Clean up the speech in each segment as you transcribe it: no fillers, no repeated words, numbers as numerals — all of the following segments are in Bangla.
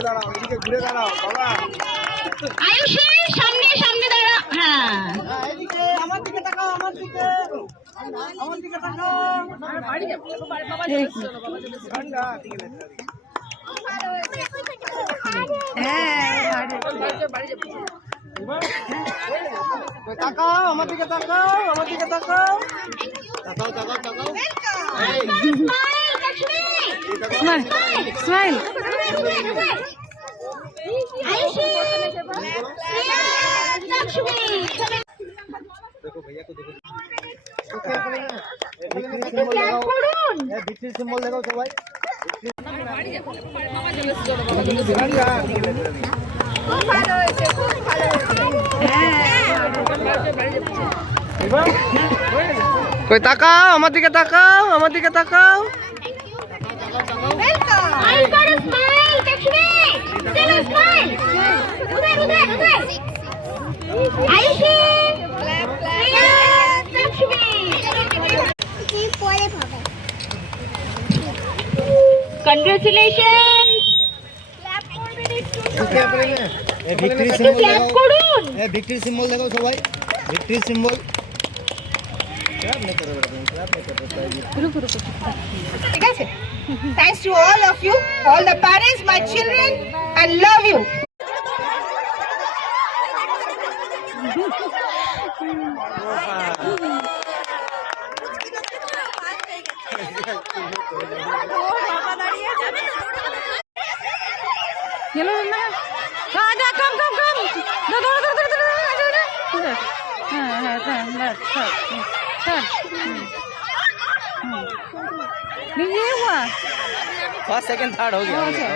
এদিকে দাঁড়াও, এদিকে ঘুরে দাঁড়াও বাবা। আয়ুষী সামনে সামনে দাঁড়া। হ্যাঁ এদিকে আমার দিকে তাকাও, আমার দিকে তাকাও। ঠান্ডা ঠিক আছে। তাকাও আমার দিকে, তাকাও আমার দিকে, তাকাও তাকাও তাকাও তাকাও। স্মাইল देखो भैया को देखो, বিক্রির সিম্বল দেখাও সবাই। কই তাকাও আমার দিকে, তাকাও আমার দিকে, তাকাও। Congratulations! ভিক্টরি সিম্বল দেখাও সবাই, ভিক্টরি সিম্বল। ঠিক আছে? Thanks to all of you, all the parents, my children, I love you. Hello, Mama. Ada, come. नहीं हुआ। फर्स्ट सेकंड थर्ड हो गया, हो गया।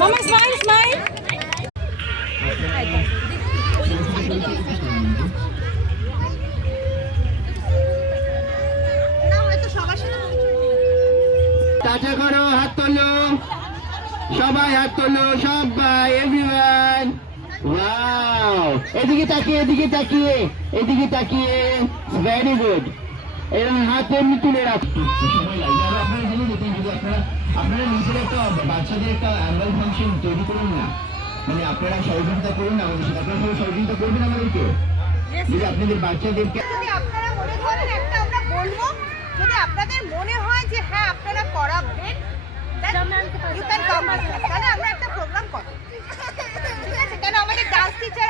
Mama, smile. টাটা করো, হাত তোলো সবাই, হাত তোলো সবাই, এভরিওয়ান। ওয়াও, এদিকে তাকিয়ে ভেরি গুড। এরকম হাত এমনি তুলে রাখো সবাই লাইনে। আর আপনারা জেনে যেতেন, যদি আপনারা নিজের একটা বাচ্চাদের একটা অ্যানুয়াল ফাংশন তৈরি করুন না, মানে আপনারা সহযোগিতা করুন আমাদের সাথে, আপনারা সবাই সহযোগিতা করবেন আমাদেরকে, যদি আপনাদের বাচ্চাদেরকে। যদি আপনারা মনে করেন একটা আমরা বলবো, যদি আপনাদের মনে হয় যে হ্যাঁ আপনারা করাবেন, ইউ ক্যান কাম, তাহলে আমরা একটা প্রোগ্রাম করব। ঠিক আছে? কেন আমাদের ডান্স টিচার